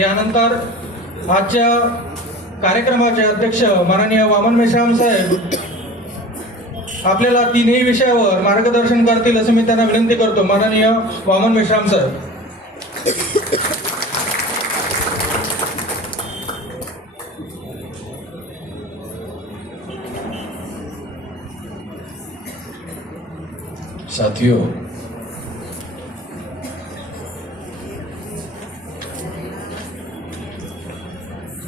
यानंतर आजच्या कार्यक्रमाचे अध्यक्ष माननीय वामन मेश्राम साहेब आपल्याला तीनही विषयावर मार्गदर्शन करतील असे मी त्यांना विनंती करतो. माननीय वामन मेश्राम साहेब. साथियों,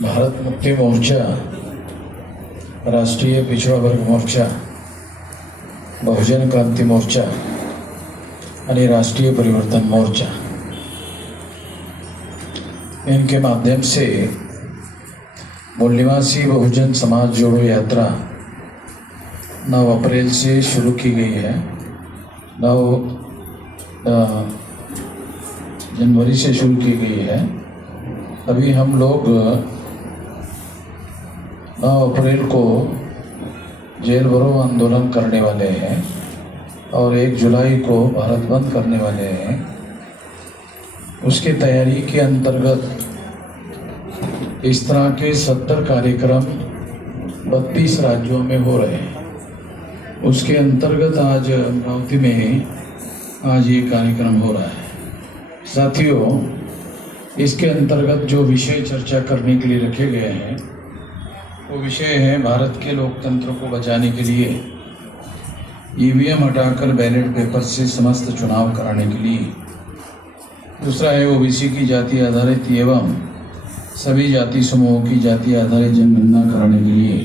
भारत मुक्ति मोर्चा, राष्ट्रीय पिछड़ा वर्ग मोर्चा, बहुजन क्रांति मोर्चा आणि राष्ट्रीय परिवर्तन मोर्चा, इनके माध्यम से मूल निवासी बहुजन समाज जोड़ो यात्रा 9 अप्रैल से शुरू की गई है. 9 जनवरी से शुरू की गई है. अभी हम लोग 9 अप्रैल को जेल भरो आंदोलन करने वाले हैं और 1 जुलाई को भारत बंद करने वाले हैं. उसकी तैयारी के अंतर्गत इस तरह के 70 कार्यक्रम 32 राज्यों में हो रहे हैं. उसके अंतर्गत आज अमरावती में आज ये कार्यक्रम हो रहा है. साथियों, इसके अंतर्गत जो विषय चर्चा करने के लिए रखे गए हैं वो विषय है भारत के लोकतंत्र को बचाने के लिए ईवीएम हटाकर बैलेट पेपर से समस्त चुनाव कराने के लिए. दूसरा है ओबीसी की जाति आधारित एवं सभी जाति समूहों की जाति आधारित जनगणना कराने के लिए.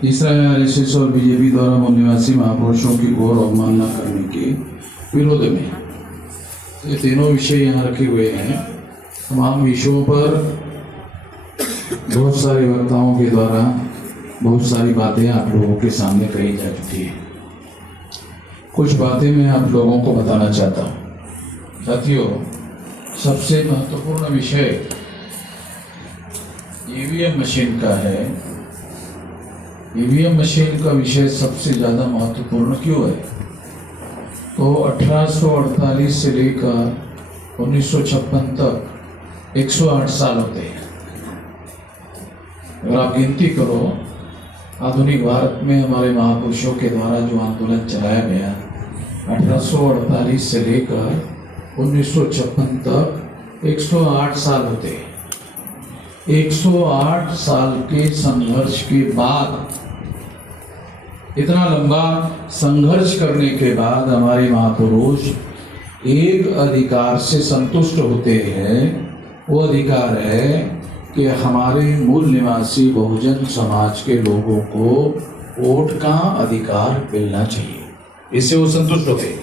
तीसरा है आरएसएस और बीजेपी द्वारा मूल निवासी महापुरुषों की घोर अवमानना करने के विरोध में. ये तीनों विषय यहाँ रखे हुए हैं. तमाम विषयों पर बहुत सारे वक्ताओं के द्वारा बहुत सारी बातें आप लोगों के सामने कही जा चुकी है. कुछ बातें मैं आप लोगों को बताना चाहता हूँ. साथियों, सबसे महत्वपूर्ण विषय ईवीएम मशीन का है. ईवीएम मशीन का विषय सबसे ज़्यादा महत्वपूर्ण क्यों है? तो 1848 से लेकर 1956 तक 108 साल होते हैं. अगर आप गिनती करो, आधुनिक भारत में हमारे महापुरुषों के द्वारा जो आंदोलन चलाया गया 1848 से लेकर 1956 तक 108 साल होते हैं. 108 साल के संघर्ष के बाद, इतना लंबा संघर्ष करने के बाद हमारे महापुरुष एक अधिकार से संतुष्ट होते हैं. वो अधिकार है कि हमारे मूल निवासी बहुजन समाज के लोगों को वोट का अधिकार मिलना चाहिए. इससे वो संतुष्ट होते हैं.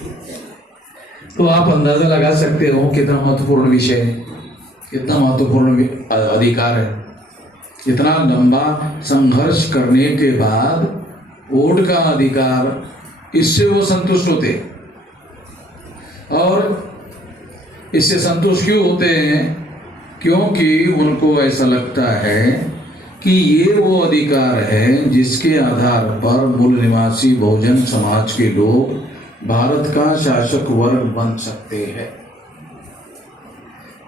तो आप अंदाजा लगा सकते हो कितना महत्वपूर्ण विषय है, कितना महत्वपूर्ण अधिकार है. इतना लंबा संघर्ष करने के बाद वोट का अधिकार, इससे वो संतुष्ट होते. और इससे संतुष्ट क्यों होते हैं? क्योंकि उनको ऐसा लगता है कि ये वो अधिकार है जिसके आधार पर मूल निवासी बहुजन समाज के लोग भारत का शासक वर्ग बन सकते हैं.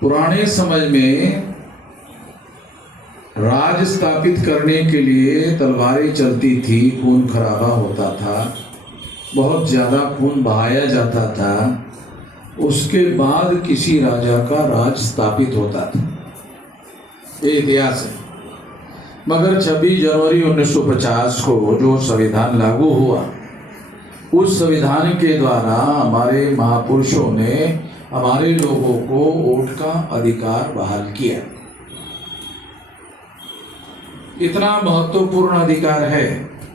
पुराने समय में राज स्थापित करने के लिए तलवारें चलती थी, खून खराबा होता था, बहुत ज़्यादा खून बहाया जाता था. उसके बाद किसी राजा का राज स्थापित होता था. ये इतिहास है. मगर 26 जनवरी 1950 को जो संविधान लागू हुआ, उस संविधान के द्वारा हमारे महापुरुषों ने हमारे लोगों को वोट का अधिकार बहाल किया. इतना महत्वपूर्ण अधिकार है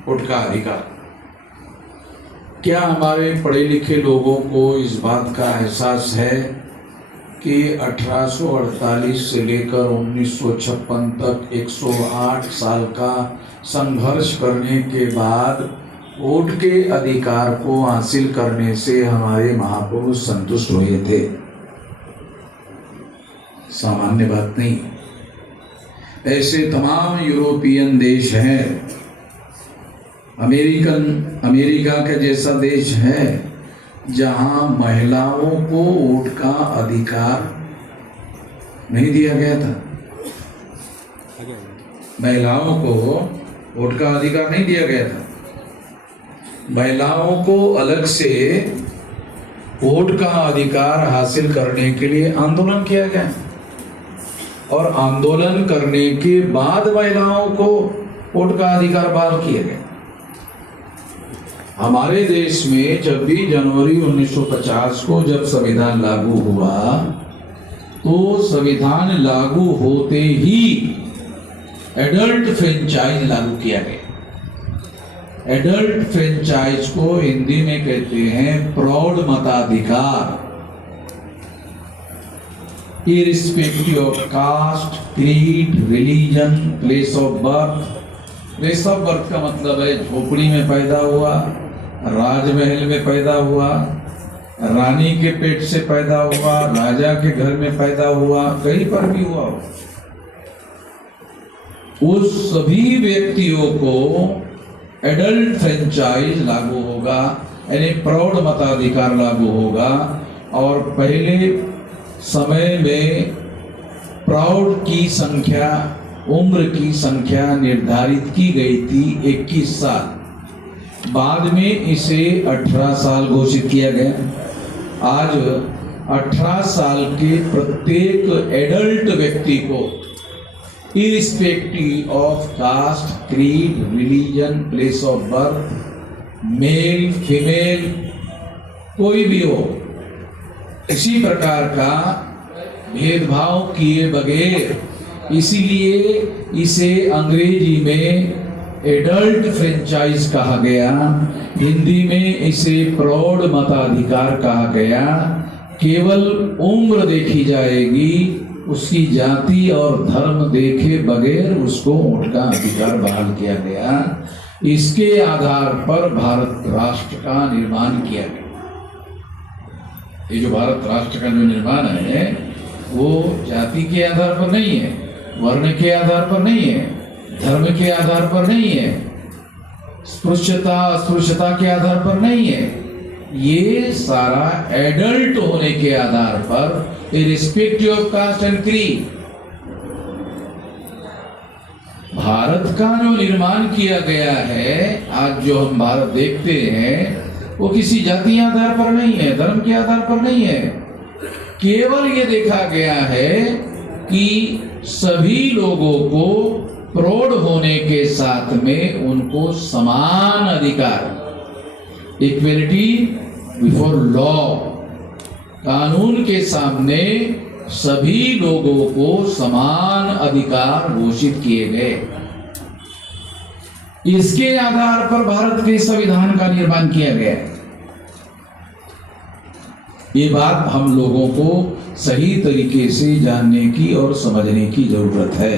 वोट का अधिकार. क्या हमारे पढ़े लिखे लोगों को इस बात का एहसास है कि 1848 से लेकर 1956 तक 108 साल का संघर्ष करने के बाद वोट के अधिकार को हासिल करने से हमारे महापुरुष संतुष्ट हुए थे? सामान्य बात नहीं. ऐसे तमाम यूरोपियन देश हैं, अमेरिका का जैसा देश है जहां महिलाओं को वोट का अधिकार नहीं दिया गया था। महिलाओं को वोट का अधिकार नहीं दिया गया था। महिलाओं को अलग से वोट का अधिकार हासिल करने के लिए आंदोलन किया गया और आंदोलन करने के बाद महिलाओं को वोट का अधिकार बहाल किया गया। हमारे देश में 26 जनवरी 1950 को जब संविधान लागू हुआ तो संविधान लागू होते ही एडल्ट फ्रेंचाइज लागू किया गया। एडल्ट फ्रेंचाइज को हिंदी में कहते हैं प्रौढ़ मताधिकार। Irrespective of caste, creed, religion, place of birth. Place of birth का मतलब है झोपड़ी में पैदा हुआ, राजमहल में पैदा हुआ, रानी के पेट से पैदा हुआ, राजा के घर में पैदा हुआ, कहीं पर भी हुआ हो, उस सभी व्यक्तियों को एडल्ट फ्रेंचाइज लागू होगा, यानी प्रौढ़ मताधिकार लागू होगा। और पहले समय में प्रौढ़ की संख्या, उम्र की संख्या निर्धारित की गई थी 21 साल। बाद में इसे 18 साल घोषित किया गया। आज 18 साल के प्रत्येक एडल्ट व्यक्ति को irrespective of caste, creed, religion, place of birth, male, female, कोई भी हो, इसी प्रकार का भेदभाव किए बगैर, इसीलिए इसे अंग्रेजी में एडल्ट फ्रेंचाइज कहा गया, हिंदी में इसे प्रौढ़ मताधिकार कहा गया। केवल उम्र देखी जाएगी, उसकी जाति और धर्म देखे बगैर उसको वोट का अधिकार बहाल किया गया। इसके आधार पर भारत राष्ट्र का निर्माण किया गया। ये जो भारत राष्ट्र का जो निर्माण है वो जाति के आधार पर नहीं है, वर्ण के आधार पर नहीं है, धर्म के आधार पर नहीं है, स्पृश्यता अस्पृश्यता के आधार पर नहीं है। ये सारा एडल्ट होने के आधार पर, irrespective of caste and creed. Bharat का जो निर्माण किया गया है, आज जो हम भारत देखते हैं, वो किसी जाति आधार पर नहीं है, धर्म के आधार पर नहीं है। केवल ये देखा गया है कि सभी लोगों को प्रौढ़ होने के साथ में उनको समान अधिकार, इक्वलिटी बिफोर लॉ, कानून के सामने सभी लोगों को समान अधिकार घोषित किए गए। इसके आधार पर भारत के संविधान का निर्माण किया गया है। ये बात हम लोगों को सही तरीके से जानने की और समझने की जरूरत है।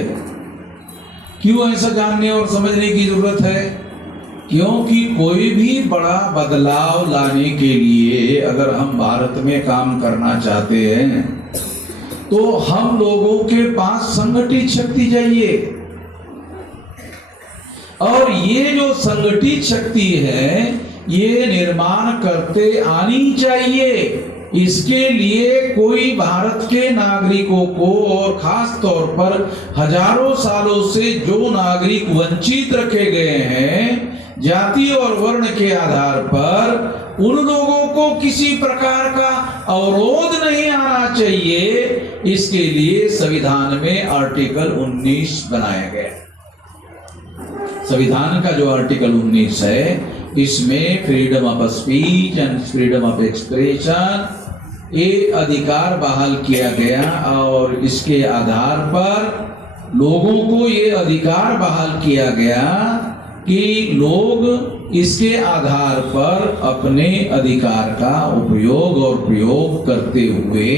क्यों ऐसा जानने और समझने की जरूरत है? क्योंकि कोई भी बड़ा बदलाव लाने के लिए अगर हम भारत में काम करना चाहते हैं तो हम लोगों के पास संगठित शक्ति चाहिए। और ये जो संगठित शक्ति है ये निर्माण करते आनी चाहिए। इसके लिए कोई भारत के नागरिकों को, और खास तौर पर हजारों सालों से जो नागरिक वंचित रखे गए हैं जाति और वर्ण के आधार पर, उन लोगों को किसी प्रकार का अवरोध नहीं आना चाहिए। इसके लिए संविधान में आर्टिकल 19 बनाया गया। संविधान का जो आर्टिकल 19 है इसमें freedom of speech and freedom of expression ये अधिकार बहाल किया गया। और इसके आधार पर लोगों को ये अधिकार बहाल किया गया कि लोग इसके आधार पर अपने अधिकार का उपयोग और प्रयोग करते हुए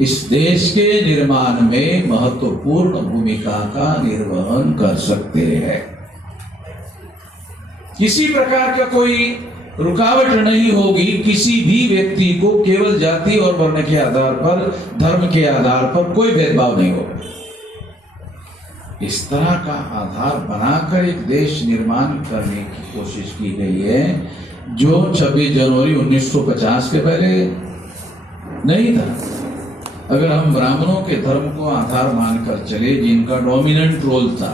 इस देश के निर्माण में महत्वपूर्ण भूमिका का निर्वहन कर सकते हैं। किसी प्रकार का कोई रुकावट नहीं होगी किसी भी व्यक्ति को, केवल जाति और वर्ण के आधार पर, धर्म के आधार पर कोई भेदभाव नहीं होगा। इस तरह का आधार बनाकर एक देश निर्माण करने की कोशिश की गई है जो 26 जनवरी 1950 के पहले नहीं था। अगर हम ब्राह्मणों के धर्म को आधार मानकर चले, जिनका डोमिनेंट रोल था,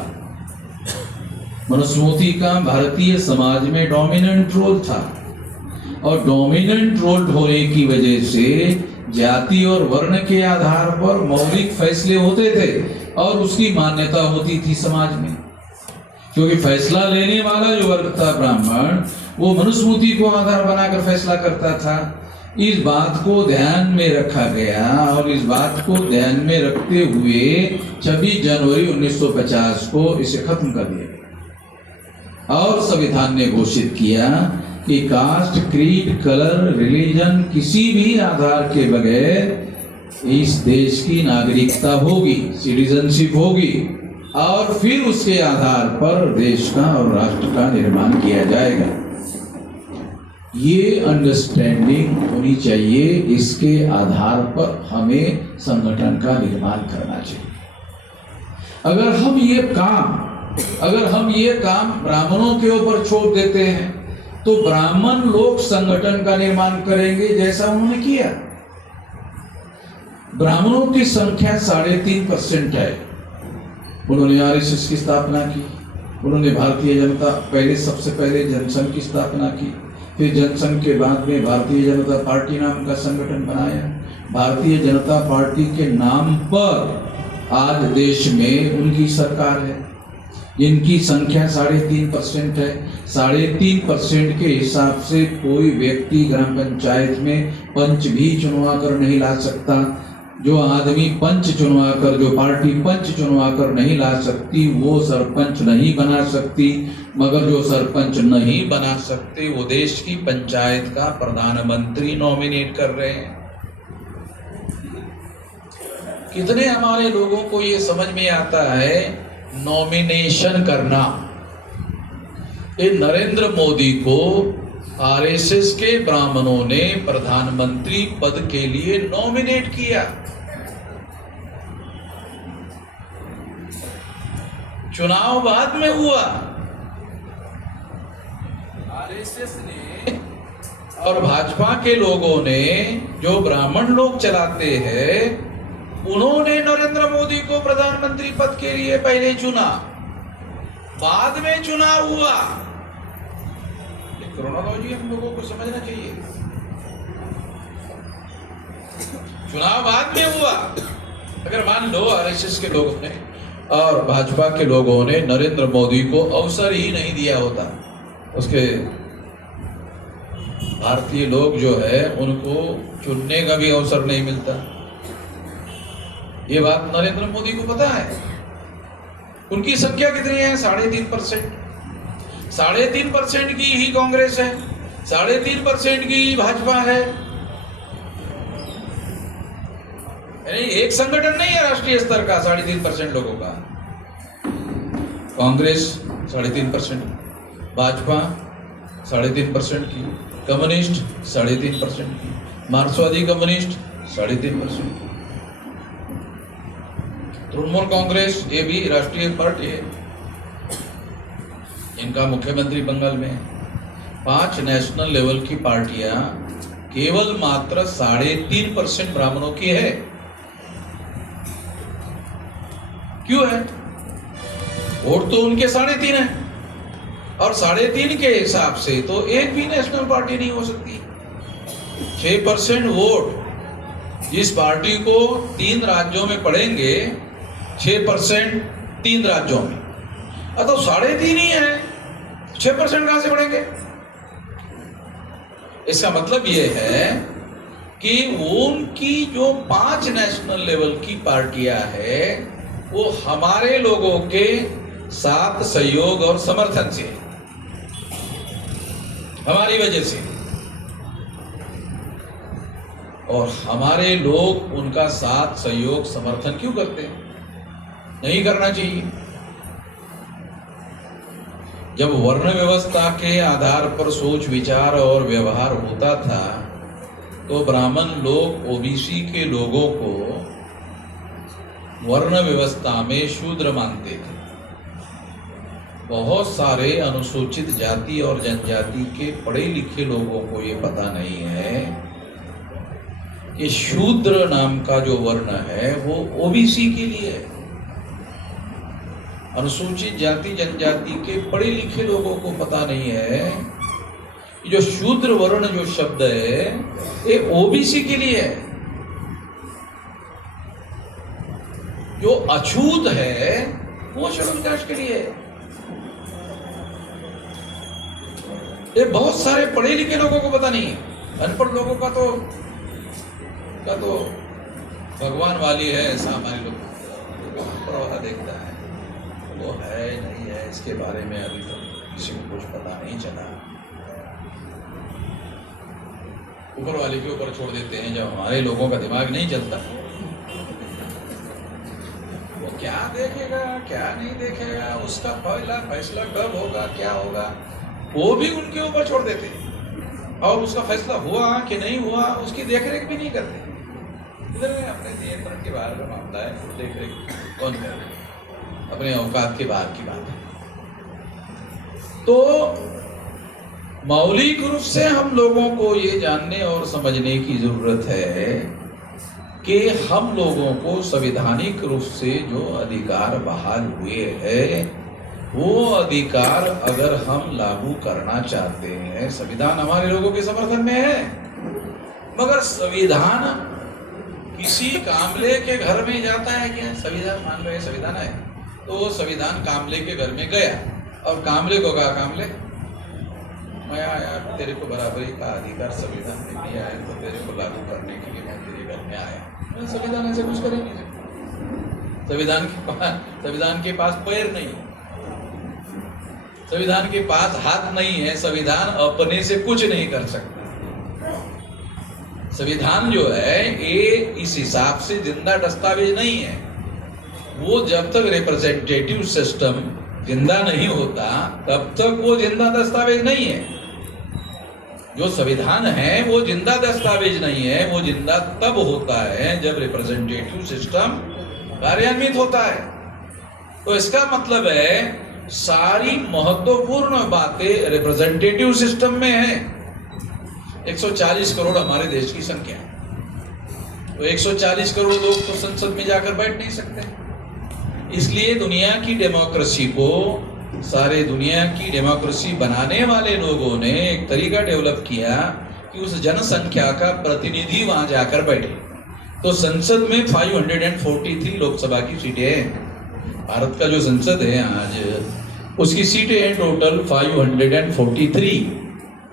मनुस्मृति का भारतीय समाज में डोमिनेंट रोल था, और डोमिनेंट रोल होने की वजह से जाति और वर्ण के आधार पर मौलिक फैसले होते थे और उसकी मान्यता होती थी समाज में, क्योंकि फैसला लेने वाला जो वर्ग था ब्राह्मण, वो मनुस्मृति को आधार बनाकर फैसला करता था। इस बात को ध्यान में रखा गया और इस बात को ध्यान में रखते हुए 26 जनवरी 1950 को इसे खत्म कर दिया गया और संविधान ने घोषित किया कि कास्ट, क्रीड, कलर, रिलीजन किसी भी आधार के बगैर इस देश की नागरिकता होगी, सिटीजनशिप होगी, और फिर उसके आधार पर देश का और राष्ट्र का निर्माण किया जाएगा। ये अंडरस्टैंडिंग होनी चाहिए, इसके आधार पर हमें संगठन का निर्माण करना चाहिए। अगर हम ये काम ब्राह्मणों के ऊपर छोड़ देते हैं तो ब्राह्मण लोग संगठन का निर्माण करेंगे जैसा उन्होंने किया। ब्राह्मणों की संख्या 3.5% है। उन्होंने आरएसएस की स्थापना की, उन्होंने भारतीय जनता सबसे पहले जनसंघ की स्थापना की, फिर जनसंघ के बाद में भारतीय जनता पार्टी नाम का संगठन बनाया। भारतीय जनता पार्टी के नाम पर आज देश में उनकी सरकार है, जिनकी संख्या 3.5% है। 3.5% के हिसाब से कोई व्यक्ति ग्राम पंचायत में पंच भी चुनवा कर नहीं ला सकता। जो आदमी पंच चुनवा कर, जो पार्टी पंच चुनवा कर नहीं ला सकती, वो सरपंच नहीं बना सकती। मगर जो सरपंच नहीं बना सकते, वो देश की पंचायत का प्रधानमंत्री नॉमिनेट कर रहे हैं। कितने हमारे लोगों को ये समझ में आता है नॉमिनेशन करना। ये नरेंद्र मोदी को आरएसएस के ब्राह्मणों ने प्रधानमंत्री पद के लिए नॉमिनेट किया। चुनाव बाद में हुआ। आरएसएस ने और भाजपा के लोगों ने, जो ब्राह्मण लोग चलाते हैं, उन्होंने नरेंद्र मोदी को प्रधानमंत्री पद के लिए पहले चुना, बाद में चुनाव हुआ। क्रोनोलॉजी हम लोगों को समझना चाहिए। चुनाव बाद में हुआ। अगर मान लो आरएसएस के लोगों ने और भाजपा के लोगों ने नरेंद्र मोदी को अवसर ही नहीं दिया होता, उसके भारतीय लोग जो है उनको चुनने का भी अवसर नहीं मिलता। ये बात नरेंद्र मोदी को पता है। उनकी संख्या कितनी है? 3.5%। 3.5% की ही कांग्रेस है, 3.5% की ही भाजपा है। यानी एक संगठन नहीं है राष्ट्रीय स्तर का 3.5% लोगों का। कांग्रेस 3.5%, भाजपा 3.5% की, कम्युनिस्ट 3.5% की, मार्क्सवादी कम्युनिस्ट 3.5%, तृणमूल कांग्रेस ये भी राष्ट्रीय पार्टी है, इनका मुख्यमंत्री बंगाल में। 5 नेशनल लेवल की पार्टियां केवल मात्र 3.5% ब्राह्मणों की है। क्यों है? वोट तो उनके 3.5 है, और 3.5 के हिसाब से तो एक भी नेशनल पार्टी नहीं हो सकती। 6% वोट जिस पार्टी को 3 राज्यों में पड़ेंगे, 6% 3 राज्यों में, तो 3.5 ही है, 6% कहां से बढ़ेंगे? इसका मतलब यह है कि उनकी जो 5 नेशनल लेवल की पार्टियां हैं, वो हमारे लोगों के साथ सहयोग और समर्थन से, हमारी वजह से, और हमारे लोग उनका साथ सहयोग समर्थन क्यों करते हैं? नहीं करना चाहिए। जब वर्ण व्यवस्था के आधार पर सोच विचार और व्यवहार होता था, तो ब्राह्मण लोग ओबीसी के लोगों को वर्ण व्यवस्था में शूद्र मानते थे। बहुत सारे अनुसूचित जाति और जनजाति के पढ़े लिखे लोगों को ये पता नहीं है कि शूद्र नाम का जो वर्ण है वो ओबीसी के लिए है। अनुसूचित जाति जनजाति के पढ़े लिखे लोगों को पता नहीं है कि जो शूद्र वर्ण जो शब्द है ये ओबीसी के लिए है। जो अछूत है वो शेड्यूल कास्ट के लिए है। ये बहुत सारे पढ़े लिखे लोगों को पता नहीं है। अनपढ़ लोगों का तो भगवान वाली है, ऐसा हमारे लोग ऊपर देखता है। वो है नहीं है इसके बारे में अभी तक किसी को कुछ पता नहीं चला। ऊपर वाले के ऊपर छोड़ देते हैं। जब हमारे लोगों का दिमाग नहीं चलता, वो क्या देखेगा क्या नहीं देखेगा, उसका पहला फैसला कब होगा क्या होगा, वो भी उनके ऊपर छोड़ देते हैं। और उसका फैसला हुआ कि नहीं हुआ उसकी देखरेख भी नहीं करते। इधर में अपने नियंत्रण के बाहर का मामला है, देखरेख कौन करे, अपने औकात के बाहर की बात है। तो मौलिक रूप से हम लोगों को ये जानने और समझने की जरूरत है कि हम लोगों को संवैधानिक रूप से जो अधिकार बहाल हुए हैं वो अधिकार अगर हम लागू करना चाहते हैं, संविधान हमारे लोगों के समर्थन में है, मगर संविधान किसी कामले के घर में जाता है क्या? संविधान मान लो ये संविधान है, तो वो संविधान कामले के घर में गया और कामले को कहा, कामले मैं आया, तेरे को बराबरी का अधिकार संविधान ने दिया है, तो तेरे को लागू करने के लिए मैं तेरे घर में आया। संविधान ऐसे कुछ कर नहीं सकता। संविधान के पास पैर नहीं, संविधान के पास हाथ नहीं है, संविधान अपने से कुछ नहीं कर सकता। संविधान जो है ये इस हिसाब से जिंदा दस्तावेज नहीं है। वो जब तक रिप्रेजेंटेटिव सिस्टम जिंदा नहीं होता तब तक वो जिंदा दस्तावेज नहीं है। जो संविधान है वो जिंदा दस्तावेज नहीं है, वो जिंदा तब होता है जब रिप्रेजेंटेटिव सिस्टम कार्यान्वित होता है। तो इसका मतलब है सारी महत्वपूर्ण बातें रिप्रेजेंटेटिव सिस्टम में है। 140 करोड़ हमारे देश की संख्या है, तो 140 करोड़ लोग तो संसद में जाकर बैठ नहीं सकते। इसलिए दुनिया की डेमोक्रेसी को, सारे दुनिया की डेमोक्रेसी बनाने वाले लोगों ने एक तरीका डेवलप किया कि उस जनसंख्या का प्रतिनिधि वहां जाकर बैठे। तो संसद में 543 लोकसभा की सीटें हैं। भारत का जो संसद है आज, उसकी सीटें हैं टोटल 543।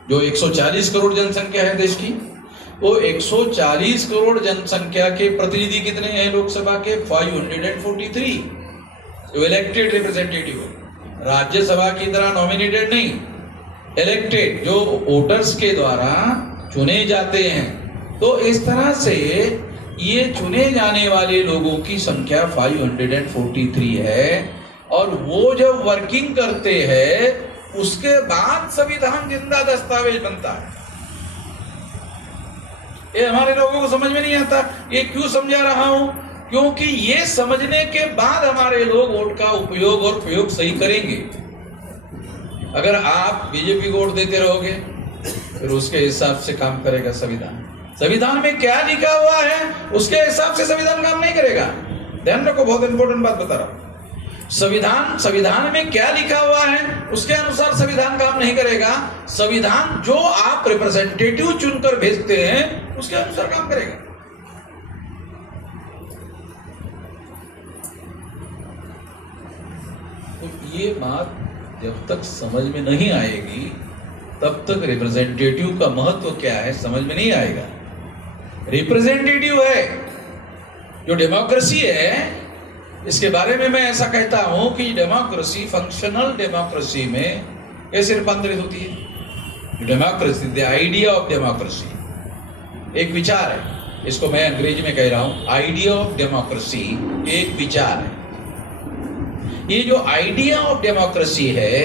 जो 140 करोड़ जनसंख्या है देश की, वो 140 करोड़ जनसंख्या के प्रतिनिधि कितने हैं लोकसभा के? 543 जो इलेक्टेड रिप्रेजेंटेटिव, राज्यसभा की तरह नॉमिनेटेड नहीं, इलेक्टेड जो वोटर्स के द्वारा चुने जाते हैं। तो इस तरह से ये चुने जाने वाले लोगों की संख्या 543 है। और वो जब वर्किंग करते हैं उसके बाद संविधान जिंदा दस्तावेज बनता है। ये हमारे लोगों को समझ में नहीं आता। ये क्यों समझा रहा हूं? क्योंकि ये समझने के बाद हमारे लोग वोट का उपयोग और प्रयोग सही करेंगे। अगर आप बीजेपी को वोट देते रहोगे फिर उसके हिसाब से काम करेगा संविधान। संविधान में क्या लिखा हुआ है उसके हिसाब से संविधान काम नहीं करेगा। ध्यान रखो, बहुत इंपॉर्टेंट बात बता रहा हूं। संविधान में क्या लिखा हुआ है उसके अनुसार संविधान काम नहीं करेगा। संविधान जो आप रिप्रेजेंटेटिव चुनकर भेजते हैं उसके अनुसार काम करेगा। तो ये बात जब तक समझ में नहीं आएगी तब तक रिप्रेजेंटेटिव का महत्व क्या है समझ में नहीं आएगा। रिप्रेजेंटेटिव है जो डेमोक्रेसी है, इसके बारे में मैं ऐसा कहता हूं कि डेमोक्रेसी फंक्शनल डेमोक्रेसी में कैसे रूपांतरित होती है। Democracy, the idea of democracy एक विचार है। इसको मैं अंग्रेजी में कह रहा हूं, आइडिया ऑफ डेमोक्रेसी एक विचार है। ये जो आइडिया ऑफ डेमोक्रेसी है,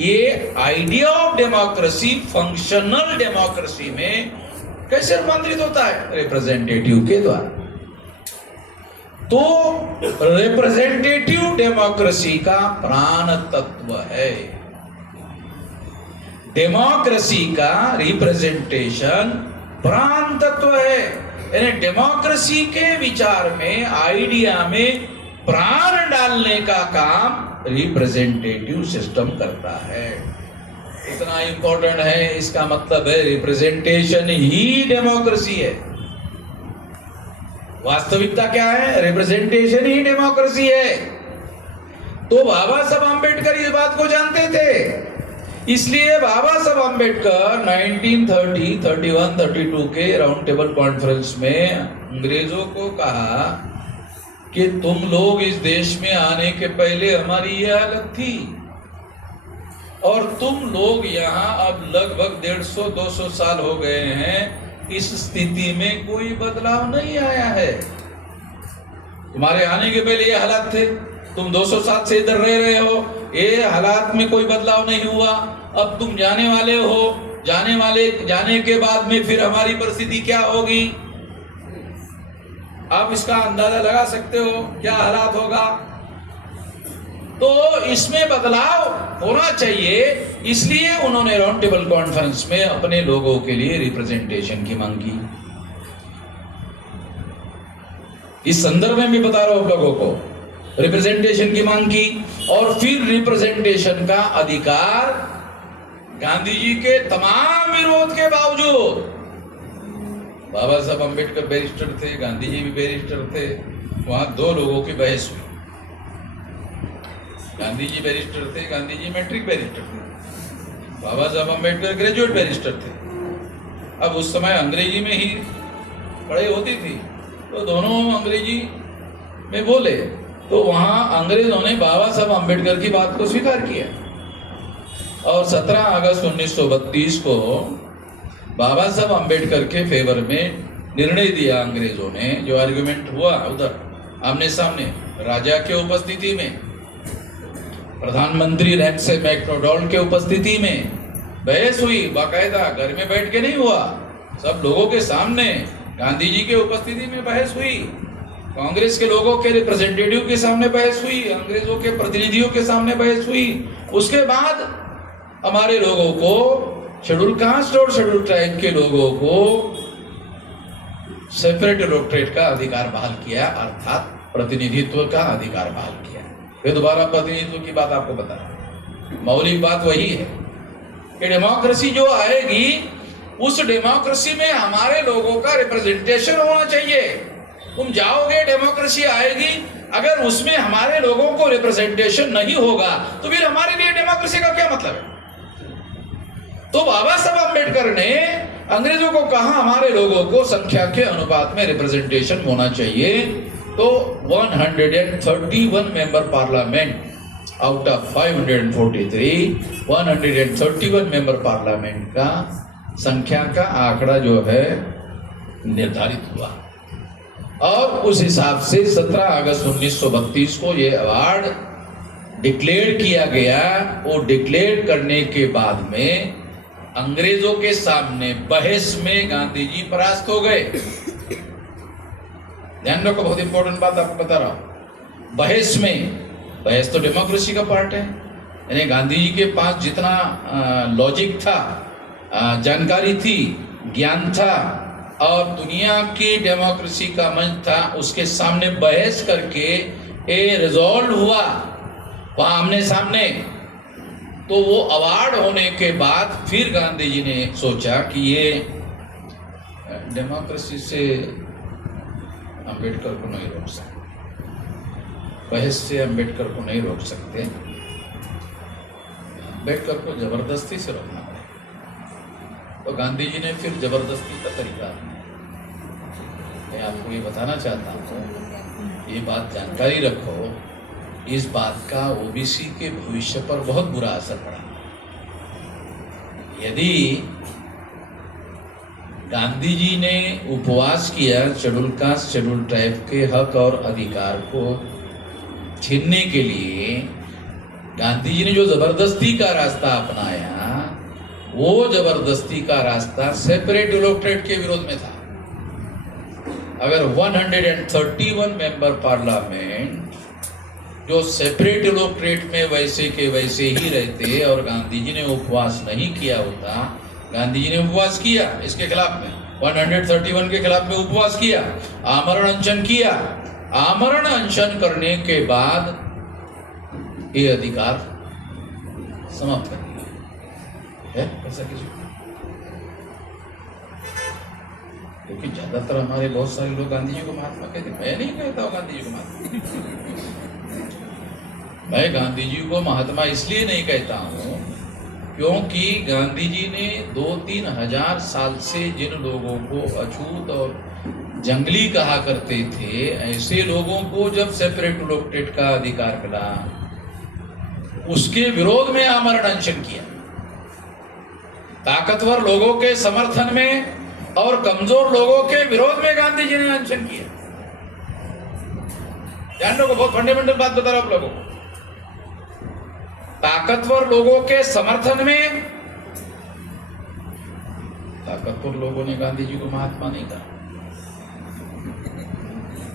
ये idea of democracy functional democracy में कैसे रूपांतरित होता है? रिप्रेजेंटेटिव के द्वारा। तो रिप्रेजेंटेटिव डेमोक्रेसी का प्राण तत्व है। डेमोक्रेसी का रिप्रेजेंटेशन प्राण तत्व है। यानी डेमोक्रेसी के विचार में, आइडिया में प्राण डालने का काम रिप्रेजेंटेटिव सिस्टम करता है। इतना इंपॉर्टेंट है, इसका मतलब है रिप्रेजेंटेशन ही डेमोक्रेसी है। वास्तविकता क्या है? रिप्रेजेंटेशन ही डेमोक्रेसी है। तो बाबा साहब आम्बेडकर इस बात को जानते थे, इसलिए बाबा साहब आम्बेडकर 1930, 31, 32 के राउंड टेबल कॉन्फ्रेंस में अंग्रेजों को कहा कि तुम लोग इस देश में आने के पहले हमारी यह हालत थी और तुम लोग यहाँ अब लगभग 150-200 साल हो गए हैं, इस स्थिति में कोई बदलाव नहीं आया है। तुम्हारे आने के पहले ये हालात थे, तुम 200 साल से इधर रह रहे हो, ये हालात में कोई बदलाव नहीं हुआ। अब तुम जाने वाले हो, जाने के बाद में फिर हमारी परिस्थिति क्या होगी? आप इसका अंदाजा लगा सकते हो क्या हालात होगा। तो इसमें बदलाव होना चाहिए, इसलिए उन्होंने राउंड टेबल कॉन्फ्रेंस में अपने लोगों के लिए रिप्रेजेंटेशन की मांग की। इस संदर्भ में भी बता रहा हूं लोगों को, रिप्रेजेंटेशन की मांग की और फिर रिप्रेजेंटेशन का अधिकार गांधी जी के तमाम विरोध के बावजूद, बाबा साहब अम्बेडकर बैरिस्टर थे, गांधी जी भी बैरिस्टर थे, वहां दो लोगों की बहस हुई। गांधी जी बैरिस्टर थे, गांधी जी मैट्रिक बैरिस्टर थे, बाबा साहब अम्बेडकर ग्रेजुएट बैरिस्टर थे। अब उस समय अंग्रेजी में ही पढ़ाई होती थी, तो दोनों अंग्रेजी में बोले, तो वहाँ अंग्रेजों ने बाबा साहब अम्बेडकर की बात को स्वीकार किया और 17 अगस्त 1932 को बाबा साहब अम्बेडकर के फेवर में निर्णय दिया अंग्रेजों ने। जो आर्गुमेंट हुआ उधर आमने सामने राजा के उपस्थिति में, प्रधानमंत्री रैक्स मैकडोनाल्ड के उपस्थिति में बहस हुई, बाकायदा घर में बैठ के नहीं हुआ, सब लोगों के सामने गांधी जी के उपस्थिति में बहस हुई, कांग्रेस के लोगों के रिप्रेजेंटेटिव के सामने बहस हुई, अंग्रेजों के प्रतिनिधियों के सामने बहस हुई। उसके बाद हमारे लोगों को, शेड्यूल कास्ट और शेड्यूल ट्राइब के लोगों को सेपरेट इलेक्टोरेट का अधिकार बहाल किया, अर्थात प्रतिनिधित्व का अधिकार बहाल किया। फिर दोबारा प्रतिनिधित्व की बात आपको बता रहा हूं, मौलिक बात वही है कि डेमोक्रेसी जो आएगी, उस डेमोक्रेसी में हमारे लोगों का रिप्रेजेंटेशन होना चाहिए। तुम जाओगे, डेमोक्रेसी आएगी, अगर उसमें हमारे लोगों को रिप्रेजेंटेशन नहीं होगा तो फिर हमारे लिए डेमोक्रेसी का क्या मतलब है? तो बाबा साहब अम्बेडकर ने अंग्रेजों को कहा हमारे लोगों को संख्या के अनुपात में रिप्रेजेंटेशन होना चाहिए। तो 131 member parliament out of 543, 131 member parliament का संख्या का आंकड़ा जो है निर्धारित हुआ और उस हिसाब से 17 अगस्त 1932 को ये अवार्ड डिक्लेयर किया गया। वो डिक्लेयर करने के बाद में अंग्रेजों के सामने बहस में गांधी जी परास्त हो गए। ध्यान रखो, बहुत इंपॉर्टेंट बात आपको बता रहा हूं। बहस तो डेमोक्रेसी का पार्ट है, यानी गांधी जी के पास जितना लॉजिक था, जानकारी थी, ज्ञान था और दुनिया की डेमोक्रेसी का मंच था, उसके सामने बहस करके ये रिजॉल्व हुआ वहां आमने सामने। तो वो अवार्ड होने के बाद फिर गांधी जी ने सोचा कि ये डेमोक्रेसी से अंबेडकर को नहीं रोक सकते, बहस से अंबेडकर को नहीं रोक सकते, अंबेडकर को जबरदस्ती से रोकना पड़ेगा। तो गांधी जी ने फिर जबरदस्ती का तरीका, मैं आपको ये बताना चाहता हूँ, ये बात जानकारी रखो, इस बात का ओबीसी के भविष्य पर बहुत बुरा असर पड़ा। यदि गांधी जी ने उपवास किया शेड्यूल कास्ट, शेड्यूल ट्राइब के हक और अधिकार को छीनने के लिए, गांधी जी ने जो जबरदस्ती का रास्ता अपनाया, वो जबरदस्ती का रास्ता सेपरेट इलेक्टोरेट के विरोध में था। अगर 131 मेंबर पार्लियामेंट जो सेपरेट इलेक्टोरेट में वैसे के वैसे ही रहते और गांधी जी ने उपवास नहीं किया होता, गांधी जी ने उपवास किया इसके खिलाफ में 131 के खिलाफ में उपवास किया, आमरण अनशन किया। आमरण अनशन करने के बाद ये अधिकार समाप्त कर दिया है ऐसा किसी को? क्योंकि ज्यादातर हमारे बहुत सारे लोग गांधी जी को महात्मा कहते हैं। मैं नहीं कहता हूं गांधी जी को महात्मा। मैं गांधी जी को महात्मा इसलिए नहीं कहता हूं क्योंकि गांधी जी ने 2-3 हजार साल से जिन लोगों को अछूत और जंगली कहा करते थे, ऐसे लोगों को जब सेपरेट इलेक्टेड का अधिकार मिला, उसके विरोध में आमरण अनशन किया। ताकतवर लोगों के समर्थन में और कमजोर लोगों के विरोध में गांधी जी ने अनशन किया। ध्यान रखो, बहुत फंडामेंटल बात बता रहा हूं आप लोगों को। ताकतवर लोगों के समर्थन में, ताकतवर लोगों ने गांधी जी को महात्मा नहीं कहा,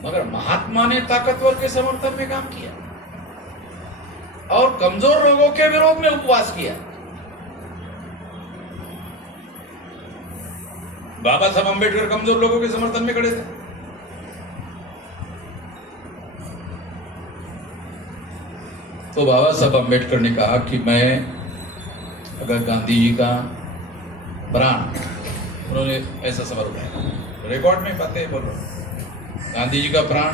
मगर महात्मा ने ताकतवर के समर्थन में काम किया और कमजोर लोगों के विरोध में उपवास किया। बाबा साहब अंबेडकर कमजोर लोगों के समर्थन में खड़े थे। तो बाबा साहब अंबेडकर ने कहा कि मैं अगर गांधी जी का प्राण, उन्होंने ऐसा सवाल उठाया, रिकॉर्ड में बातें बोल रहा हूं, गांधी जी का प्राण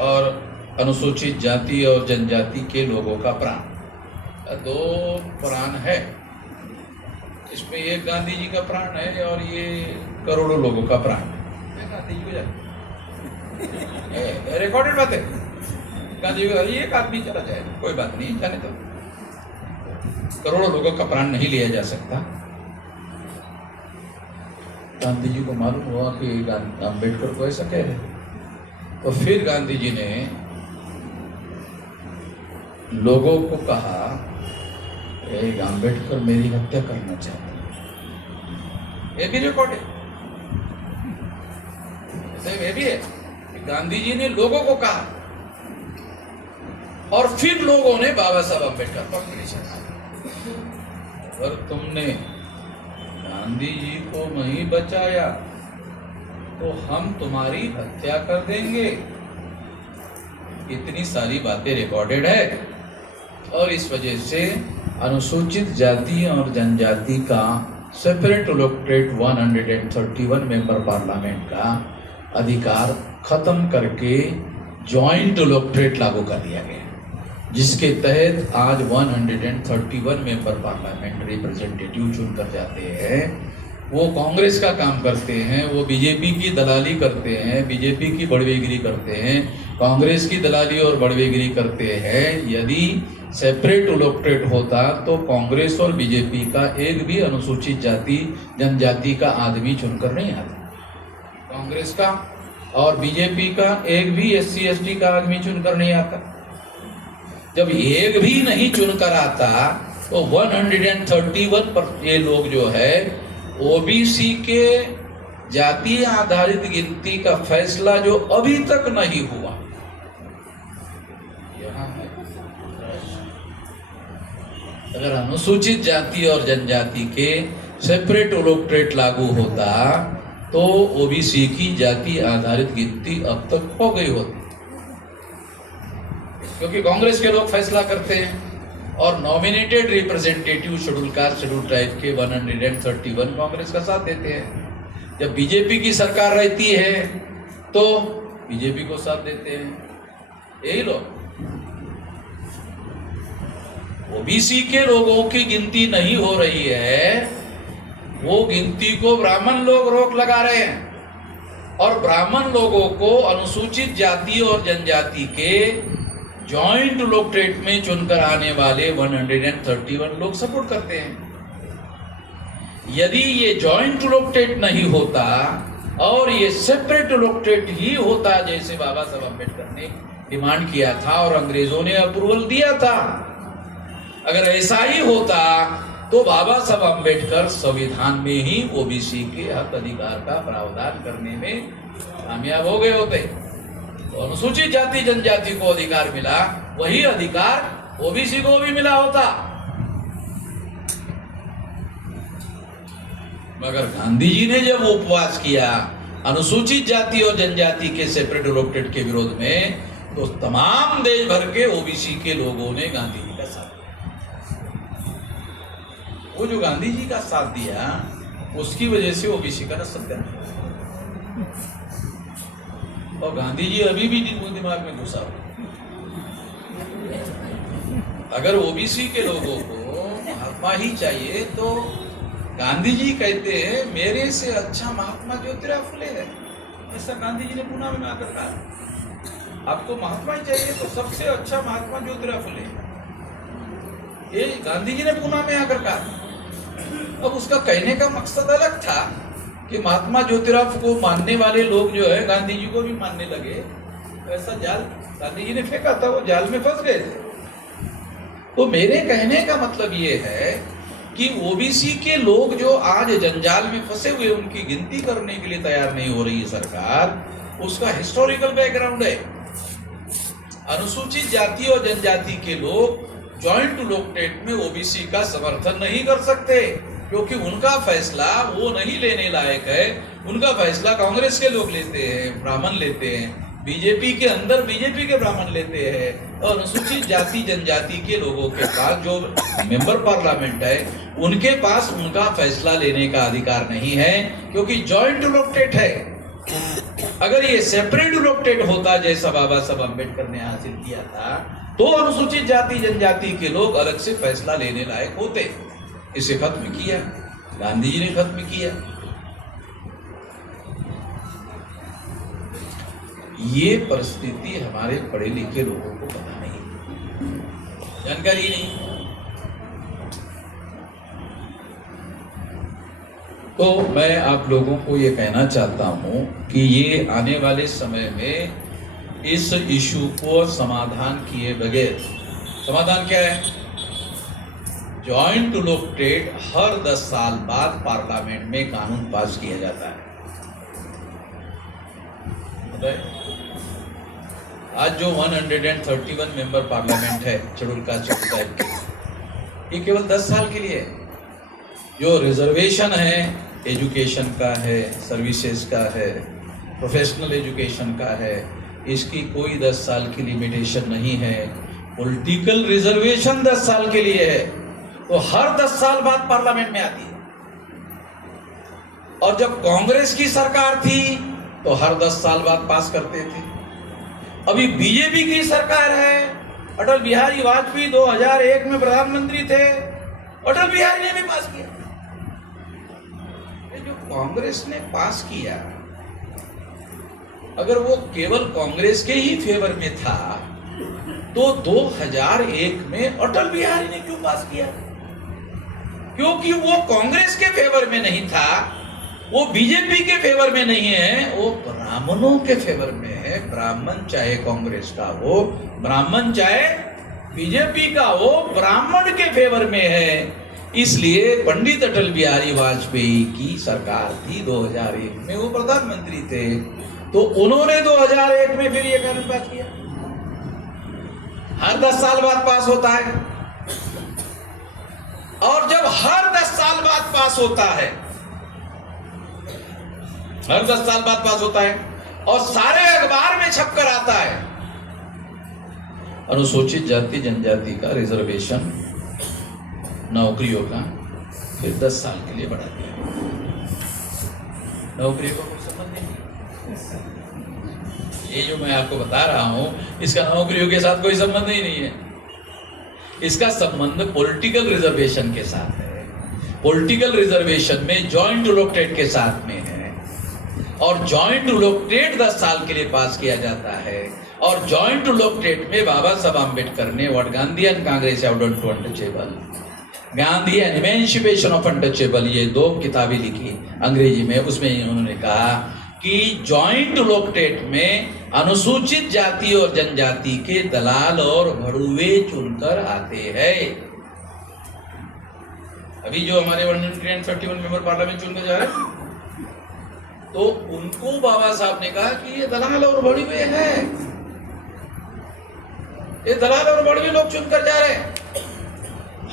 और अनुसूचित जाति और जनजाति के लोगों का प्राण, 2 प्राण है। इसमें एक गांधी जी का प्राण है और ये करोड़ों लोगों का प्राण है। गांधी जी को जाने रिकॉर्डेड बात है। गांधी जी को एक आदमी चला जाए, कोई बात नहीं, जाने तो करोड़ों लोगों का प्राण नहीं लिया जा सकता। गांधी जी को मालूम हुआ कि अंबेडकर को ऐसा कह रहे, तो फिर गांधी जी ने लोगों को कहा, अंबेडकर मेरी हत्या करना चाहते हैं। ये भी रिकॉर्ड है, ये भी है कि गांधी जी ने लोगों को कहा और फिर लोगों ने बाबा साहब अंबेडकर पर निशाना साधा। अगर तुमने गांधी जी को नहीं बचाया तो हम तुम्हारी हत्या कर देंगे। इतनी सारी बातें रिकॉर्डेड है और इस वजह से अनुसूचित जाति और जनजाति का सेपरेट इलेक्टेड 131 मेंबर पार्लियामेंट का अधिकार खत्म करके जॉइंट इलेक्टोरेट लागू कर दिया गया, जिसके तहत आज 131 मेंबर पार्लियामेंट रिप्रेजेंटेटिव चुनकर जाते हैं। वो कांग्रेस का काम करते हैं, वो बीजेपी की दलाली करते हैं, बीजेपी की बड़वेगिरी करते हैं, कांग्रेस की दलाली और बड़वेगिरी करते हैं। यदि सेपरेट इलेक्टोरेट होता तो कांग्रेस और बीजेपी का एक भी अनुसूचित जाति जनजाति का आदमी चुनकर नहीं आता, कांग्रेस का और बीजेपी का एक भी SC ST का आदमी चुनकर नहीं आता। जब एक भी नहीं चुनकर आता तो 131 पर ये लोग जो है OBC के जातीय आधारित गिनती का फैसला जो अभी तक नहीं हुआ, यहाँ है। अगर अनुसूचित जाति और जनजाति के सेपरेट इलेक्टोरेट लागू होता तो OBC की जाति आधारित गिनती अब तक हो गई होती, क्योंकि कांग्रेस के लोग फैसला करते हैं और nominated representative schedule caste schedule tribe के 131 कांग्रेस का साथ देते हैं। जब बीजेपी की सरकार रहती है तो बीजेपी को साथ देते हैं यही लोग। OBC के लोगों की गिनती नहीं हो रही है, वो गिनती को ब्राह्मण लोग रोक लगा रहे हैं और ब्राह्मण लोगों को अनुसूचित जाति और जनजाति के जॉइंट इलेक्टोरेट में चुनकर आने वाले 131 लोग सपोर्ट करते हैं। यदि ये जॉइंट इलेक्टोरेट नहीं होता और ये सेपरेट इलेक्टोरेट ही होता जैसे बाबा साहब अम्बेडकर ने डिमांड किया था और अंग्रेजों ने अप्रूवल दिया था, अगर ऐसा ही होता तो बाबा साहब अम्बेडकर संविधान में ही OBC के हक अधिकार का प्रावधान करने में कामयाब हो गए होते। तो अनुसूचित जाति जनजाति को अधिकार मिला, वही अधिकार OBC को भी मिला होता। मगर गांधी जी ने जब उपवास किया अनुसूचित जाति और जनजाति के सेपरेट इलेक्टेड के विरोध में, तो तमाम देश भर के ओबीसी के लोगों ने गांधी जी का साथ दिया। वो जो गांधी जी का साथ दिया उसकी वजह से ओबीसी का सत्यानाश। और गांधी जी अभी भी दिमाग में घुसा हुआ। अगर ओबीसी के लोगों को महात्मा ही चाहिए तो गांधी जी कहते हैं मेरे से अच्छा महात्मा ज्योतिराव फुले है। ऐसा गांधी जी ने पुणे में आकर कहा, आपको महात्मा ही चाहिए तो सबसे अच्छा महात्मा ज्योतिराव फुले। ये गांधी जी ने पुणे में आकर कहा। अब उसका कहने का मकसद अलग था कि महात्मा ज्योतिराव को मानने वाले लोग जो है गांधी जी को भी मानने लगे। ऐसा जाल गांधी जी ने फेंका था, वो जाल में फंस गए थे। तो मेरे कहने का मतलब ये है कि ओबीसी के लोग जो आज जंजाल में फंसे हुए, उनकी गिनती करने के लिए तैयार नहीं हो रही है सरकार, उसका हिस्टोरिकल बैकग्राउंड है। अनुसूचित जाति और जनजाति के लोग जॉइंट इलेक्टेड में ओबीसी का समर्थन नहीं कर सकते, क्योंकि उनका फैसला वो नहीं लेने लायक है। उनका फैसला कांग्रेस के लोग लेते हैं, ब्राह्मण लेते हैं, बीजेपी के अंदर बीजेपी के ब्राह्मण लेते हैं, और अनुसूचित जाति जनजाति के लोगों के पास जो मेंबर पार्लियामेंट है उनके पास उनका फैसला लेने का अधिकार नहीं है, क्योंकि जॉइंट इलेक्टेड है। अगर ये सेपरेट इलेक्टेड होता जैसा बाबा साहब अम्बेडकर ने हासिल किया था, तो अनुसूचित जाति जनजाति के लोग अलग से फैसला लेने लायक होते। इसे खत्म किया गांधी जी ने, खत्म किया। ये परिस्थिति हमारे पढ़े लिखे लोगों को पता नहीं, जानकारी नहीं। तो मैं आप लोगों को ये कहना चाहता हूं कि ये आने वाले समय में इस इशू को समाधान किए बगैर, समाधान क्या है? जॉइंट इलेक्टेड हर 10 साल बाद पार्लियामेंट में कानून पास किया जाता है। आज जो 131 मेंबर पार्लियामेंट है शेड्यूल कास्ट टाइप के, ये केवल 10 साल के लिए है। जो रिजर्वेशन है एजुकेशन का है, सर्विसेज का है, प्रोफेशनल एजुकेशन का है, इसकी कोई 10 साल की लिमिटेशन नहीं है। पॉलिटिकल रिजर्वेशन 10 साल के लिए है, तो हर 10 साल बाद पार्लियामेंट में आती है। और जब कांग्रेस की सरकार थी तो हर 10 साल बाद पास करते थे। अभी बीजेपी की सरकार है, अटल बिहारी वाजपेयी 2001 में प्रधानमंत्री थे, अटल बिहारी ने भी पास किया। ये जो कांग्रेस ने पास किया, अगर वो केवल कांग्रेस के ही फेवर में था तो 2001 में अटल बिहारी ने क्यों पास किया? क्योंकि वो कांग्रेस के फेवर में नहीं था, वो बीजेपी के फेवर में नहीं है, वो ब्राह्मणों के फेवर में है। ब्राह्मण चाहे कांग्रेस का हो, ब्राह्मण चाहे बीजेपी का हो, ब्राह्मण के फेवर में है। इसलिए पंडित अटल बिहारी वाजपेयी की सरकार थी 2001 में, वो प्रधानमंत्री थे, तो उन्होंने 2001 में फिर ये कानून पास किया। हर 10 साल बाद पास होता है, और जब हर 10 साल बाद पास होता है, हर 10 साल बाद पास होता है और सारे अखबार में छपकर आता है, अनुसूचित जाति जनजाति का रिजर्वेशन नौकरियों का फिर 10 साल के लिए बढ़ा दिया। नौकरियों का कोई संबंध नहीं। ये जो मैं आपको बता रहा हूं, इसका नौकरियों के साथ कोई संबंध ही नहीं है। इसका संबंध पॉलिटिकल रिजर्वेशन के साथ है। पॉलिटिकल रिजर्वेशन में जॉइंट इलेक्टेड के साथ में है, और जॉइंट इलेक्टेड 10 साल के लिए पास किया जाता है। और जॉइंट इलेक्टेड में बाबा साहब अम्बेडकर ने what Gandhi and Congress have done to untouchable, Gandhi and emancipation of untouchable, ये 2 किताबें लिखी अंग्रेजी में। उसमें उन्होंने कहा कि जॉइंट इलेक्टेड में अनुसूचित जाति और जनजाति के दलाल और भड़ुए चुनकर आते हैं। अभी जो हमारे 131 मेंबर पार्लियामेंट चुनकर जा रहे हैं, तो उनको बाबा साहब ने कहा कि ये दलाल और भड़ुए हैं, ये दलाल और भड़ुए लोग चुनकर जा रहे हैं।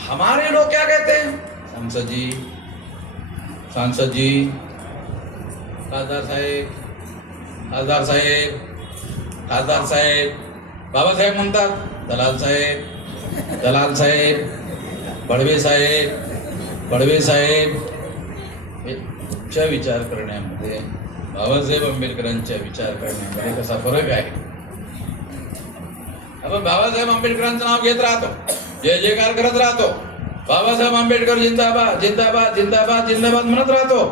हमारे लोग क्या कहते हैं? संसद जी सांसद जी, खासदार साहेब, खासदार साहेब, खासदार साहेब, बाबासाहेब म्हणतात, दलाल साहेब, दलाल साहेब, बडवे साहेब, बडवे साहेब. च्या विचार करण्यामध्ये बाबासाहेब आंबेडकरांच्या विचार करण्यामध्ये कसा फरक आहे. आपण बाबासाहेब आंबेडकरांचं नाव घेत राहतो, जय जयकार करत राहतो, बाबासाहेब आंबेडकर जिंदाबाद जिंदाबाद जिंदाबाद जिंदाबाद म्हणत राहतो.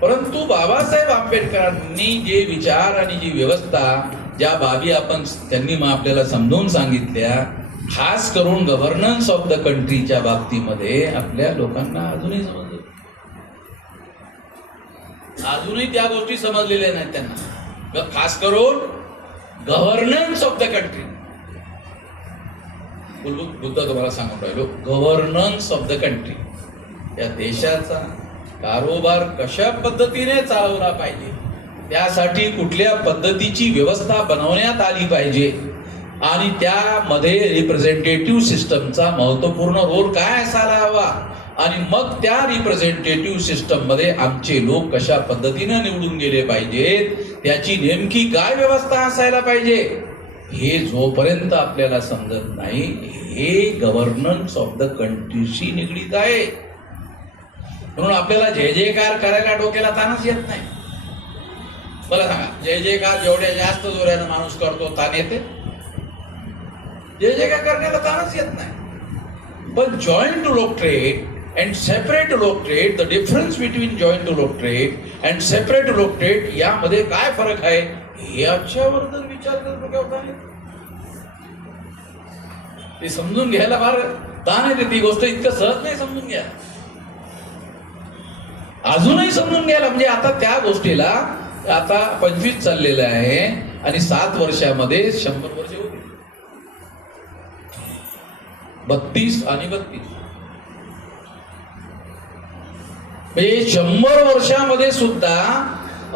परंतु बाबासाहेब आंबेडकरांनी जे विचार आणि जी व्यवस्था, ज्या बाबी त्यांनी आपल्याला समजावून सांगितल्या, खास करून गव्हर्नन्स ऑफ द कंट्रीच्या बाबतीमध्ये आपल्या लोकांना अजूनही समजलं, अजूनही त्या गोष्टी समजलेल्या नाहीत त्यांना. खास करून governance of the country. Buddha तुम्हाला सांगून राहिलो, गव्हर्नन्स ऑफ द कंट्री. या देशाचा कारोबार कशा पद्धतीने चालवला पाहिजे, त्यासाठी कुठल्या पद्धतीची व्यवस्था बनवण्यात आली पाहिजे आणि त्यामध्ये रिप्रेझेंटेटिव्ह सिस्टमचा महत्वपूर्ण रोल काय असायला हवा आणि मग त्या रिप्रेझेंटेटिव्ह सिस्टम मध्ये आमचे लोक कशा पद्धतीने निवडून गेले पाहिजेत, त्याची नेमकी काय व्यवस्था असायला पाहिजे, हे जोपर्यंत आपल्याला समजत नाही, हे गव्हर्नन्स ऑफ द कंट्रीशी निगडीत आहे. म्हणून आपल्याला जय जयकार करायला डोक्याला ताणच येत नाही. मला सांगा, जय जयकार जेवढ्या जास्त जोरानं माणूस करतो ताण येते? जय जयकार करण्याला ताणच येत नाही. पण joint electorate and separate electorate, the difference between joint electorate and separate electorate यामध्ये काय फरक आहे, याच्यावर जर विचार करतो का होता ते समजून घ्यायला फार ताण येते. ती गोष्ट इतकं सहज नाही समजून घ्या, अजूनही समजून घ्यायला. म्हणजे आता त्या गोष्टीला आता 25 चाललेलं आहे आणि 7 वर्षामध्ये 100 वर्ष होती. 32 आणि 32 म्हणजे 100 वर्षामध्ये सुद्धा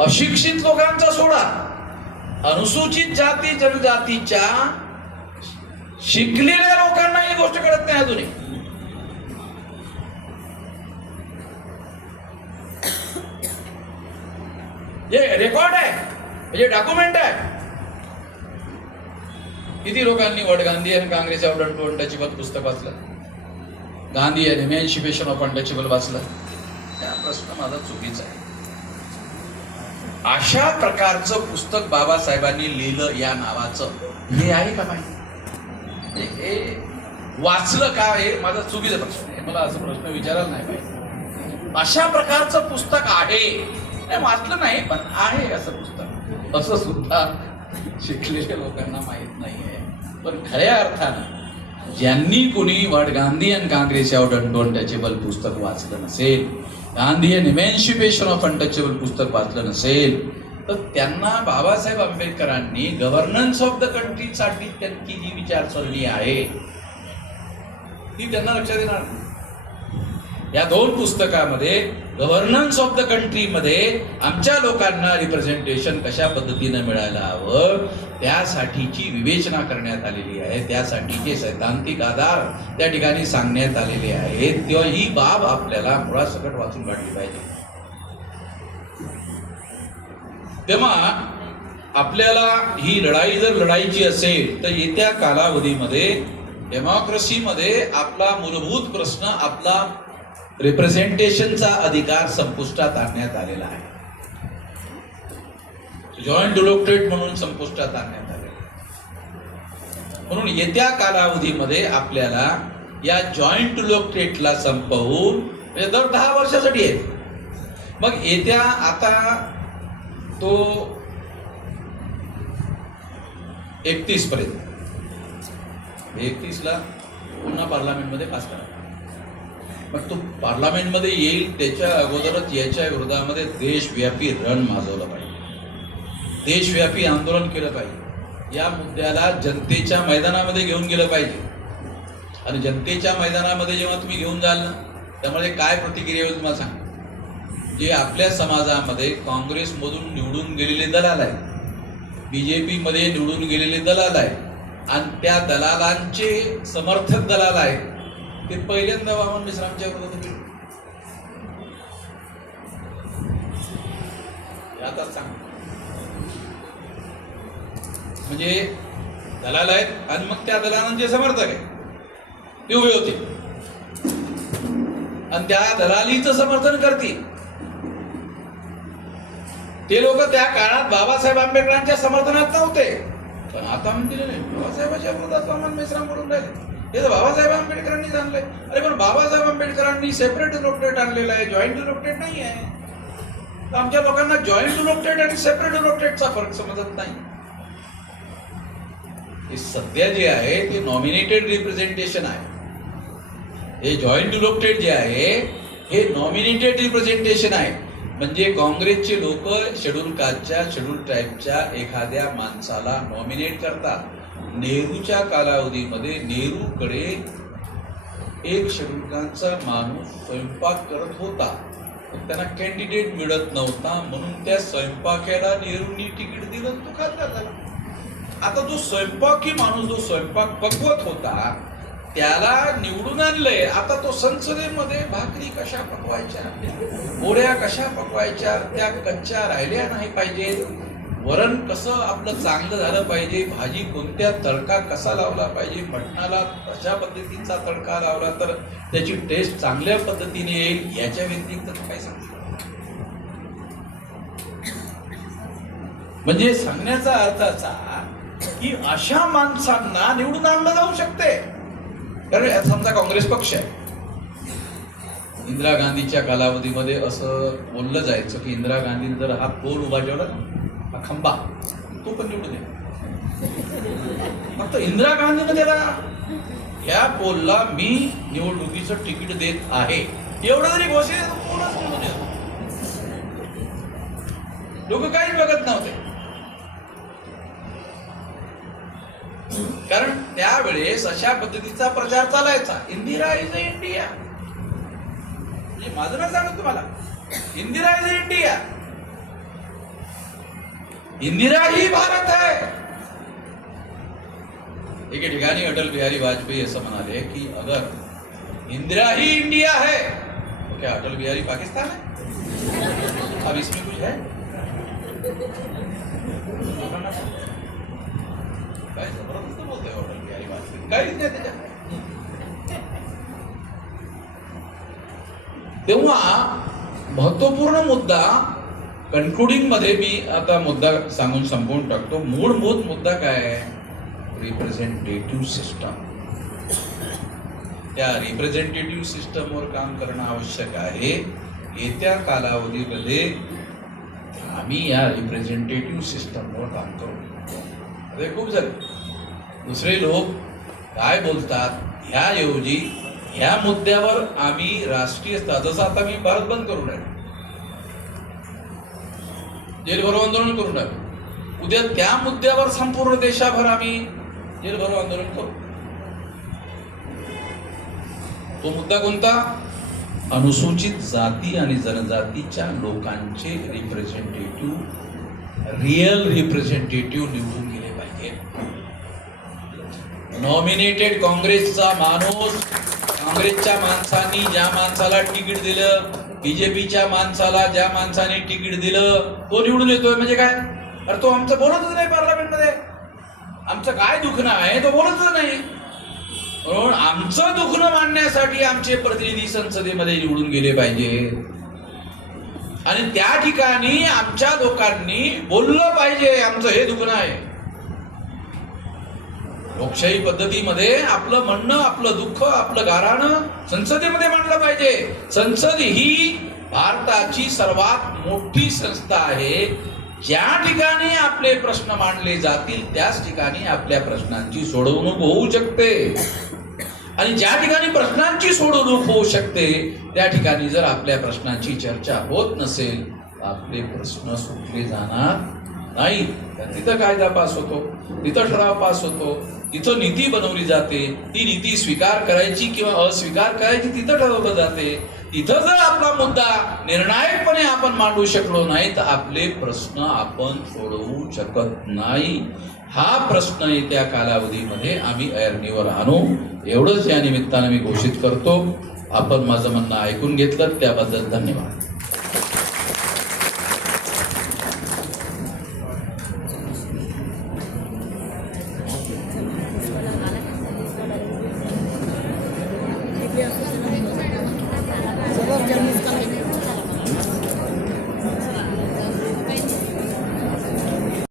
अशिक्षित लोकांचा सोडा, अनुसूचित जाती जनजातीच्या शिकलेल्या लोकांना ही गोष्ट कळत नाही अजूनही. हे रेकॉर्ड आहे, म्हणजे डॉक्युमेंट आहे. किती लोकांनी वर्ड गांधी आणि काँग्रेस ऑफ अनटचेबल पुस्तक वाचलं, गांधी आणि इमॅन्सिपेशन ऑफ अनटचेबल वाचलं? त्या प्रश्न माझा चुकीचा आहे. अशा प्रकारचं पुस्तक बाबासाहेबांनी लिहिलं या नावाचं, हे आहे का माहिती? हे वाचलं का, हे माझा चुकीचा प्रश्न आहे. मला असं प्रश्न विचारायला नाही पाहिजे. अशा प्रकारचं पुस्तक आहे, वाचलं नाही पण आहे असं पुस्तक, असं सुद्धा शिकलेल्या लोकांना माहित नाहीये. पण खऱ्या अर्थानं ज्यांनी कोणी वर्ड गांधी आणि काँग्रेस ऑफ अनटचेबल पुस्तक वाचलं नसेल, गांधी अँड इमॅन्सिपेशन ऑफ अनटचेबल पुस्तक वाचलं नसेल, तर त्यांना बाबासाहेब आंबेडकरांनी गव्हर्नन्स ऑफ द कंट्री साठी त्यांची जी विचारसरणी आहे ती त्यांना लक्षात येणार नाही. या 2 पुस्तकामध्ये गव्हर्नन्स ऑफ द कंट्री मध्ये आमच्या लोकांना रिप्रेझेंटेशन कशा पद्धतीनं मिळायला हवं त्यासाठीची विवेचना करण्यात आलेली आहे, त्यासाठीचे सैद्धांतिक आधार त्या ठिकाणी सांगण्यात आलेले आहेत. तेव्हा ही बाब आपल्याला मुळासकट वाचून काढली पाहिजे. तेव्हा आपल्याला ही लढाई जर लढायची असेल तर येत्या कालावधीमध्ये डेमोक्रेसीमध्ये आपला मूलभूत प्रश्न, आपला रिप्रेझेंटेशनचा अधिकार संपुष्टात आणण्यात आलेला आहे. जॉईंट इलेक्टोरेट म्हणून संपुष्टात आणण्यात आलेला. म्हणून येत्या कालावधीमध्ये आपल्याला या जॉईंट इलेक्टोरेटला संपवून, म्हणजे दर 10 वर्षासाठी आहे, मग येत्या आता तो 31 पर्यंत, 31ला पुन्हा पार्लमेंटमध्ये पास करा. मग तो पार्लमेंटमध्ये येईल त्याच्या अगोदरच याच्या विरोधामध्ये देशव्यापी रण माजवलं पाहिजे, देशव्यापी आंदोलन केलं पाहिजे. या मुद्द्याला जनतेच्या मैदानामध्ये घेऊन गेलं पाहिजे. आणि जनतेच्या मैदानामध्ये जेव्हा तुम्ही घेऊन जाल ना, त्यामध्ये काय प्रतिक्रिया होईल तुम्हाला सांग. जे आपल्या समाजामध्ये काँग्रेसमधून निवडून गेलेले दलाल आहेत, बीजेपी मध्ये निवडून गेलेले दलाल आहेत आणि त्या दलालांचे समर्थक दलाल आहेत, ते पहिल्यांदा वामन मिश्रांच्या विरोधात आता सांग. म्हणजे दलाल आहेत आणि मग त्या दलालांचे समर्थक आहे ते उभे होते आणि त्या दलालीचं समर्थन करतील. ते लोक त्या काळात बाबासाहेब आंबेडकरांच्या समर्थनात नव्हते, पण आता म्हणतील नाही बाबासाहेबांच्या विरोधात वामन मेश्राम बोलून राहिले, हे तर बाबासाहेब आंबेडकरांनी आणलंय. अरे पण बाबासाहेब आंबेडकरांनी सेपरेट इलेक्टेड आणलेलं आहे, जॉईंट इलेक्टेड नाही आहे. तर आमच्या लोकांना जॉईंट इलेक्टेड आणि सेपरेट इलेक्टेडचा फरक समजत नाही. हे सध्या जे आहे ते नॉमिनेटेड रिप्रेझेंटेशन आहे. हे जॉईंट इलेक्टेड जे आहे हे नॉमिनेटेड रिप्रेझेंटेशन आहे. म्हणजे काँग्रेसचे लोक शेड्यूल कास्टच्या शेड्यूल ट्राईबच्या एखाद्या माणसाला नॉमिनेट करतात. नेहरूच्या कालावधीमध्ये नेहरूकडे एक शेड्यूल कास्टचा माणूस स्वयंपाक करत होता, पण त्यांना कॅन्डिडेट मिळत नव्हता, म्हणून त्या स्वयंपाकाला नेहरूंनी तिकीट दिलं, तो खासदार झाला. आता जो स्वयंपाकी माणूस जो स्वयंपाक पकवत होता त्याला निवडून आणलंय. आता तो संसदेमध्ये भाकरी कशा पकवायच्या, पोळ्या कशा पकवायच्या त्या कच्च्या राहिल्या नाही पाहिजे, वरण कसं आपलं चांगलं झालं पाहिजे, भाजी कोणत्या तडका कसा लावला पाहिजे, मटणाला कशा पद्धतीचा तडका लावला तर त्याची टेस्ट चांगल्या पद्धतीने येईल, याच्या व्यतिरिक्त तो काय सांगू शकतो. म्हणजे सांगण्याचा अर्थ असा की अशा माणसांना निवडून आणलं जाऊ शकते. कारण समजा काँग्रेस पक्ष आहे, इंदिरा गांधीच्या कालावधीमध्ये असं बोललं जायचं की इंदिरा गांधीने जर हा पोल उभा ठेवला, हा खंबा, तो पण निवडून येईल. फक्त इंदिरा गांधीने त्याला या पोलला मी निवडणुकीचं तिकीट देत आहे एवढं जरी घोषित पोलच निवडून येतो. लोक काहीच बघत नव्हते, कारण त्यावेळेस अशा पद्धतीचा प्रचार चालायचा. इंदिरा इज इंडिया, म्हणजे माझं ना सांगतो तुम्हाला, इंदिरा इज इंडिया, इंदिरा ही भारत आहे. एके ठिकाणी अटल बिहारी वाजपेयी असं म्हणाले की अगर इंदिरा ही इंडिया है तो क्या अटल बिहारी पाकिस्तान है? अब इसमें कुछ है काय जबरदस्त बोलतोय अटल बिहारी वाजपेयी, काहीच नाही त्याच्यात. तेव्हा महत्वपूर्ण मुद्दा कन्क्लुडिंग मध्ये मी आता मुद्दा सांगून संपवून टाकतो. मूलभूत मुद्दा काय आहे? Representative system. त्या रिप्रेझेंटेटिव्ह सिस्टमवर काम करणं आवश्यक आहे. येत्या कालावधीमध्ये आम्ही या रिप्रेझेंटेटिव्ह सिस्टमवर काम करू. आता खूप झाले दुसरे लोक काय बोलतात ह्याऐवजी ह्या मुद्द्यावर आम्ही राष्ट्रीय स्तर, जसं आता मी भारत बंद करून राहिलो, जेल भरो आंदोलन करून राहिलो, उद्या त्या मुद्द्यावर संपूर्ण देशाभर आम्ही जेल भरो आंदोलन करू. तो मुद्दा कोणता? अनुसूचित जाती आणि जनजातीच्या लोकांचे रिप्रेझेंटेटिव्ह, रिअल रिप्रेझेंटेटिव्ह निवडून गेले पाहिजे. नॉमिनेटेड काँग्रेसचा माणूस, काँग्रेसच्या माणसांनी ज्या माणसाला तिकीट दिलं, बीजेपीच्या माणसाला ज्या माणसाने तिकीट दिलं तो निवडून येतोय. म्हणजे काय? अरे तो आमचं बोलतच नाही पार्लमेंटमध्ये, आमचं काय दुखणं आहे तो बोलतच नाही. म्हणून आमचं दुखणं मांडण्यासाठी आमचे प्रतिनिधी संसदेमध्ये निवडून गेले पाहिजे आणि त्या ठिकाणी आमच्या लोकांनी बोललं पाहिजे आमचं हे दुखणं आहे. लोकशाही पद्धतीमध्ये आपलं म्हणणं, आपलं दुःख, आपलं गाऱ्हाणं संसदेमध्ये मांडलं पाहिजे. संसद ही भारताची सर्वात मोठी संस्था आहे. ज्या ठिकाणी आपले प्रश्न मांडले जातील त्याच ठिकाणी आपल्या प्रश्नांची सोडवणूक होऊ शकते आणि ज्या ठिकाणी प्रश्नांची सोडवणूक होऊ शकते त्या ठिकाणी जर आपल्या प्रश्नांची चर्चा होत नसेल आपले प्रश्न सुटले जाणार नाही. तिथं कायदा पास होतो, तिथं ठराव पास होतो, तिथं नीती बनवली जाते, ती नीती स्वीकार करायची किंवा अस्वीकार करायची तिथं ठरवलं जाते. तिथं जर आपला मुद्दा निर्णायकपणे आपण मांडू शकलो नाही तर आपले प्रश्न आपण सोडवू शकत नाही. हा प्रश्न येत्या कालावधीमध्ये आम्ही ऐरणीवर आणू एवढंच या निमित्तानं मी घोषित करतो. आपण माझं म्हणणं ऐकून घेतलं त्याबद्दल धन्यवाद.